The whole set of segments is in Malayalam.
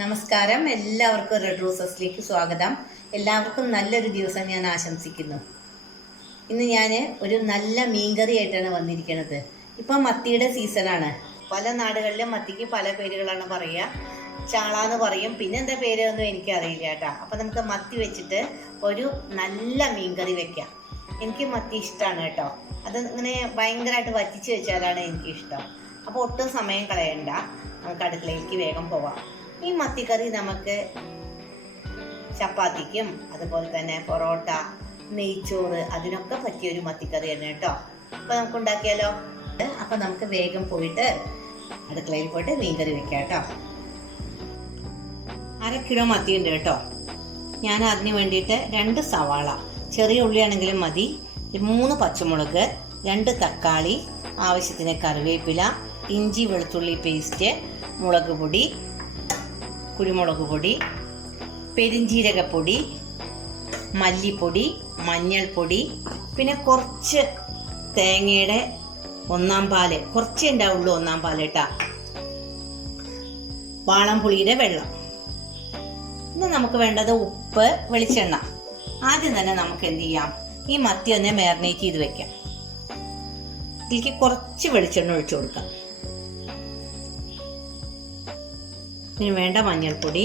നമസ്കാരം. എല്ലാവർക്കും റെഡ് റോസസിലേക്ക് സ്വാഗതം. എല്ലാവർക്കും നല്ലൊരു ദിവസം ഞാൻ ആശംസിക്കുന്നു. ഇന്ന് ഞാൻ ഒരു നല്ല മീൻകറി ആയിട്ടാണ് വന്നിരിക്കുന്നത്. ഇപ്പം മത്തിയുടെ സീസണാണ്. പല നാടുകളിലും മത്തിക്ക് പല പേരുകളാണ് പറയുക. ചാള എന്ന് പറയും, പിന്നെ എന്താ പേരൊന്നും എനിക്കറിയില്ല കേട്ടോ. അപ്പം നമുക്ക് മത്തി വെച്ചിട്ട് ഒരു നല്ല മീൻകറി വെക്കാം. എനിക്ക് മത്തി ഇഷ്ടമാണ് കേട്ടോ. അത് ഇങ്ങനെ ഭയങ്കരമായിട്ട് വറ്റിച്ച് വെച്ചാലാണ് എനിക്കിഷ്ടം. അപ്പോൾ ഒട്ടും സമയം കളയണ്ട, നമുക്ക് അടുക്കളയിലേക്ക് വേഗം പോവാം. ഈ മത്തിക്കറി നമുക്ക് ചപ്പാത്തിക്കും അതുപോലെ തന്നെ പൊറോട്ട, നെയ്ച്ചോറ് അതിനൊക്കെ പറ്റിയൊരു മത്തിക്കറി തന്നെ കേട്ടോ. അപ്പോൾ നമുക്ക് ഉണ്ടാക്കിയാലോ. അപ്പം നമുക്ക് വേഗം പോയിട്ട് അടുക്കളയിൽ പോയിട്ട് മീൻകറി വെക്കാം കേട്ടോ. 1/2 കിലോ മത്തി ഉണ്ട് കേട്ടോ. ഞാൻ അതിന് വേണ്ടിയിട്ട് 2 സവാള, ചെറിയ ഉള്ളിയാണെങ്കിലും മതി, 3 പച്ചമുളക്, 2 തക്കാളി, ആവശ്യത്തിന് കറിവേപ്പില, ഇഞ്ചി വെളുത്തുള്ളി പേസ്റ്റ്, മുളക് പൊടി, കുരുമുളക് പൊടി, പെരിഞ്ജീരകപ്പൊടി, മല്ലിപ്പൊടി, മഞ്ഞൾപ്പൊടി, പിന്നെ കുറച്ച് തേങ്ങയുടെ 1/4 പാല്, കുറച്ചേ ഉണ്ടാവുള്ളൂ 1/4 പാല് കേട്ടാ, വാളംപുളിയുടെ വെള്ളം. ഇന്ന് നമുക്ക് വേണ്ടത് ഉപ്പ്, വെളിച്ചെണ്ണ. ആദ്യം തന്നെ നമുക്ക് എന്ത് ചെയ്യാം, ഈ മത്തി ഒന്ന് മാരിനേറ്റ് ചെയ്ത് വെക്കാം. ഇതിലേക്ക് കുറച്ച് വെളിച്ചെണ്ണ ഒഴിച്ചു കൊടുക്കാം. ഇതിന് വേണ്ട മഞ്ഞൾപ്പൊടി,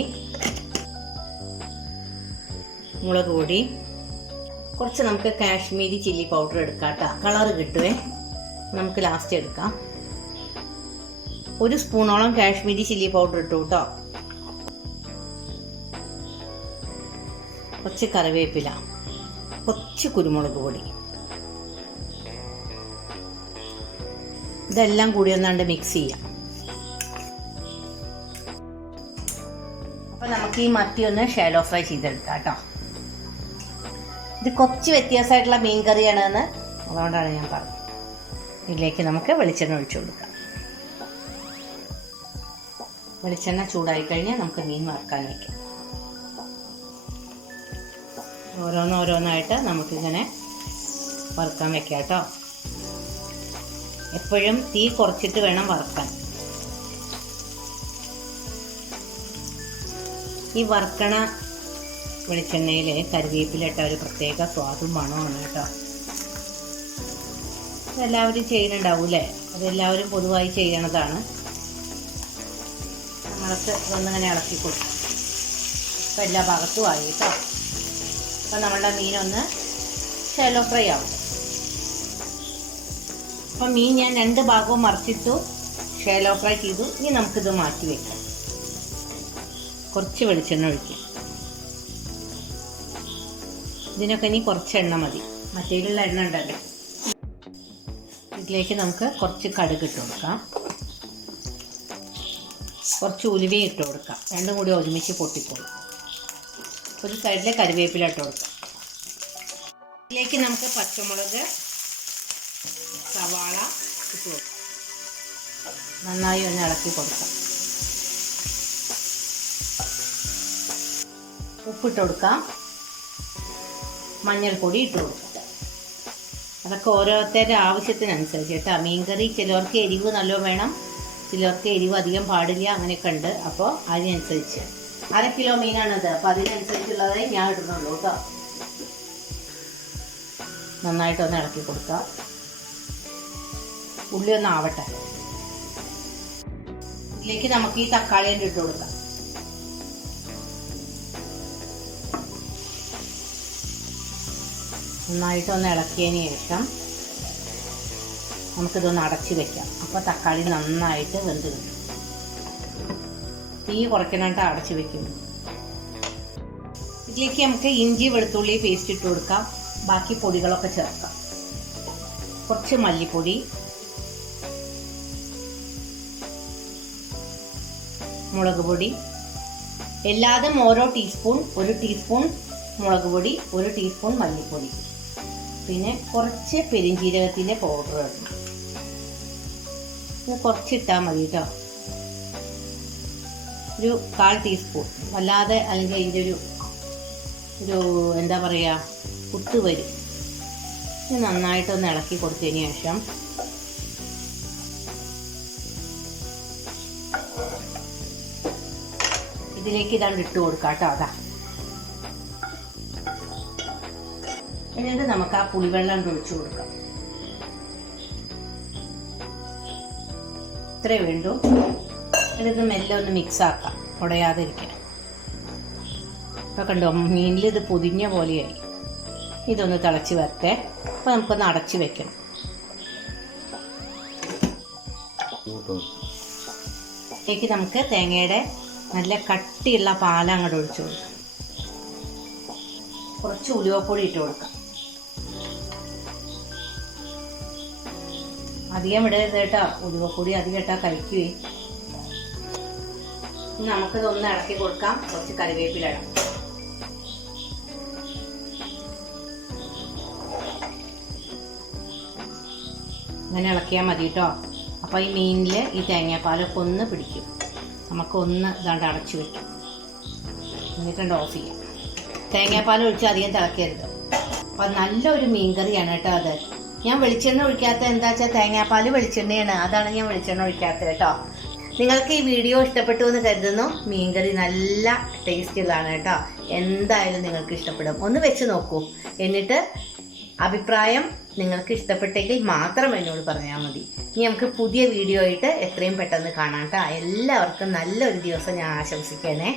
മുളക് പൊടി, കുറച്ച് നമുക്ക് കാശ്മീരി ചില്ലി പൗഡർ എടുക്കാം കേട്ടോ. കളറ് കിട്ടുവേ, നമുക്ക് ലാസ്റ്റ് എടുക്കാം. 1 സ്പൂണോളം കാശ്മീരി ചില്ലി പൗഡർ ഇട്ടു കേട്ടോ. കുറച്ച് കറിവേപ്പില, കുറച്ച് കുരുമുളക് പൊടി, ഇതെല്ലാം കൂടി ഒന്നാണ്ട് മിക്സ് ചെയ്യാം. അപ്പം നമുക്ക് ഈ മത്തി ഒന്ന് ഷാലോ ഫ്രൈ ചെയ്തെടുക്കാം കേട്ടോ. ഇത് കുറച്ച് വ്യത്യാസമായിട്ടുള്ള മീൻ കറിയാണെന്ന് അതുകൊണ്ടാണ് ഞാൻ പറഞ്ഞത്. ഇതിലേക്ക് നമുക്ക് വെളിച്ചെണ്ണ ഒഴിച്ചു കൊടുക്കാം. വെളിച്ചെണ്ണ ചൂടായി കഴിഞ്ഞാൽ നമുക്ക് മീൻ വറുക്കാൻ വയ്ക്കാം. ഓരോന്നോരോന്നായിട്ട് നമുക്കിങ്ങനെ വറുക്കാൻ വെക്കാം കേട്ടോ. എപ്പോഴും തീ കുറച്ചിട്ട് വേണം വറുക്കാൻ. ഈ വറുക്കണ വെളിച്ചെണ്ണയിൽ കറിവേപ്പിലിട്ട ഒരു പ്രത്യേക സ്വാദും മണമാണ് കേട്ടോ. അതെല്ലാവരും ചെയ്യുന്നുണ്ടാവൂലേ, അതെല്ലാവരും പൊതുവായി ചെയ്യണതാണ്. നമ്മൾക്ക് ഇതൊന്നിങ്ങനെ ഇളക്കി കൊടുക്കും. അപ്പം എല്ലാ ഭാഗത്തും ആയി കേട്ടോ. അപ്പം നമ്മളുടെ മീനൊന്ന് ഷാലോ ഫ്രൈ ആവും. അപ്പം മീൻ ഞാൻ 2 ഭാഗവും മറിച്ചിട്ടു, ഷാലോ ഫ്രൈ ചെയ്തു. ഇനി നമുക്കിത് മാറ്റി വെക്കാം. കുറച്ച് വെളിച്ചെണ്ണ ഒഴിക്കാം. ഇതിനൊക്കെ ഇനി കുറച്ച് എണ്ണ മതി, മറ്റേലുള്ള എണ്ണ ഉണ്ടല്ലോ. ഇതിലേക്ക് നമുക്ക് കുറച്ച് കടുക് ഇട്ട് കൊടുക്കാം, കുറച്ച് ഉലുവയും ഇട്ട് കൊടുക്കാം. രണ്ടും കൂടി ഒരുമിച്ച് പൊട്ടിക്കോളും. ഒരു സൈഡിലെ കറിവേപ്പില ഇട്ട് കൊടുക്കാം. ഇതിലേക്ക് നമുക്ക് പച്ചമുളക്, സവാള ഇട്ട് കൊടുക്കാം. നന്നായി ഒന്ന് ഇളക്കി കൊടുക്കാം. ഉപ്പിട്ട് കൊടുക്കാം, മഞ്ഞൾപ്പൊടി ഇട്ട് കൊടുക്കാം. അതൊക്കെ ഓരോരുത്തരുടെ ആവശ്യത്തിനനുസരിച്ച് കേട്ടോ. മീൻകറി ചിലർക്ക് എരിവ് നല്ലോണം വേണം, ചിലർക്ക് എരിവ് അധികം പാടില്ല, അങ്ങനെയൊക്കെ ഉണ്ട്. അപ്പോൾ അതിനനുസരിച്ച് 1/2 കിലോ മീനാണിത്. അപ്പോൾ അതിനനുസരിച്ചുള്ളതേ ഞാൻ ഇടുന്നുള്ളൂ കേട്ടോ. നന്നായിട്ടൊന്ന് ഇളക്കി കൊടുക്കാം. ഉള്ളി ഒന്ന് ആവട്ടെ. ഇതിലേക്ക് നമുക്ക് ഈ തക്കാളി ഇട്ട് കൊടുക്കാം. നന്നായിട്ടൊന്ന് ഇളക്കിയതിന് ശേഷം നമുക്കിതൊന്ന് അടച്ച് വെക്കാം. അപ്പോൾ തക്കാളി നന്നായിട്ട് വെന്ത് കിട്ടും. തീ കുറയ്ക്കാനായിട്ട് അടച്ച് വെക്കും. ഇതിലേക്ക് നമുക്ക് ഇഞ്ചി വെളുത്തുള്ളി പേസ്റ്റ് ഇട്ട് കൊടുക്കാം. ബാക്കി പൊടികളൊക്കെ ചേർക്കാം. കുറച്ച് മല്ലിപ്പൊടി, മുളക് പൊടി, എല്ലാതും ഓരോ ടീസ്പൂൺ. 1 ടീസ്പൂൺ മുളക് പൊടി, 1 ടീസ്പൂൺ മല്ലിപ്പൊടി, പിന്നെ കുറച്ച് പെരിഞ്ജീരകത്തിൻ്റെ പൗഡർ ഇടണം. ഇത് കുറച്ചിട്ടാൽ മതി കേട്ടോ. ഒരു 1/4 ടീസ്പൂൺ. അല്ലാതെ അല്ലെങ്കിൽ അതിൻ്റെ ഒരു എന്താ പറയുക, കുത്ത് വരും. ഇത് നന്നായിട്ടൊന്ന് ഇളക്കി കൊടുത്തതിന് ശേഷം ഇതിലേക്ക് ഇതാണ്ട് ഇട്ട് കൊടുക്കാം കേട്ടോ. അതാ എന്നിട്ട് നമുക്ക് ആ പുളിവെള്ളം ഒഴിച്ചു കൊടുക്കാം. ഇത്രേ വേണ്ടു. എന്നിട്ട് മെല്ലെ ഒന്ന് മിക്സ് ആക്കാം, ഉടയാതിരിക്കാൻ. ഇപ്പം കണ്ടോ, മീനിൽ ഇത് പൊതിഞ്ഞ പോലെയായി. ഇതൊന്ന് തിളച്ച് വരട്ടെ. അപ്പോൾ നമുക്കൊന്ന് അടച്ച് വെക്കണം. ഇതിലേക്ക് നമുക്ക് തേങ്ങയുടെ നല്ല കട്ടിയുള്ള പാൽ അങ്ങോട്ട് ഒഴിച്ചു കൊടുക്കാം. കുറച്ച് ഉലുവപ്പൊടി ഇട്ട് കൊടുക്കാം. അധികം ഇടരുത് കേട്ടോ, ഉലുവപ്പൊടി അധികം ഇട്ടാൽ കഴിക്കുകയും. നമുക്കിതൊന്ന് ഇളക്കി കൊടുക്കാം. കുറച്ച് കറിവേപ്പില ഇടാം. അങ്ങനെ ഇളക്കിയാൽ മതി കേട്ടോ. അപ്പോൾ ഈ മീനിൽ ഈ തേങ്ങാപ്പാലൊക്കെ ഒന്ന് പിടിക്കും. നമുക്കൊന്ന് ഇതാണ്ട് അടച്ചു വയ്ക്കും. എന്നിട്ടുണ്ട് ഓഫ് ചെയ്യാം. തേങ്ങാപ്പാൽ ഒഴിച്ച് അധികം തിളക്കരുത്. അപ്പോൾ നല്ലൊരു മീൻ കറിയാണ് കേട്ടോ അത്. ഞാൻ വെളിച്ചെണ്ണ ഒഴിക്കാത്ത എന്താ വെച്ചാൽ തേങ്ങാപ്പാൽ വെളിച്ചെണ്ണയാണ്, അതാണ് ഞാൻ വെളിച്ചെണ്ണ ഒഴിക്കാത്തത് കേട്ടോ. നിങ്ങൾക്ക് ഈ വീഡിയോ ഇഷ്ടപ്പെട്ടു എന്ന് കരുതുന്നു. മീൻകറി നല്ല ടേസ്റ്റുള്ളതാണ് കേട്ടോ. എന്തായാലും നിങ്ങൾക്ക് ഇഷ്ടപ്പെടും. ഒന്ന് വെച്ച് നോക്കൂ. എന്നിട്ട് അഭിപ്രായം നിങ്ങൾക്ക് ഇഷ്ടപ്പെട്ടെങ്കിൽ മാത്രം എന്നോട് പറഞ്ഞാൽ മതി. ഇനി നമുക്ക് പുതിയ വീഡിയോ ആയിട്ട് എത്രയും പെട്ടെന്ന് കാണാം കേട്ടോ. എല്ലാവർക്കും നല്ലൊരു ദിവസം ഞാൻ ആശംസിക്കണേ.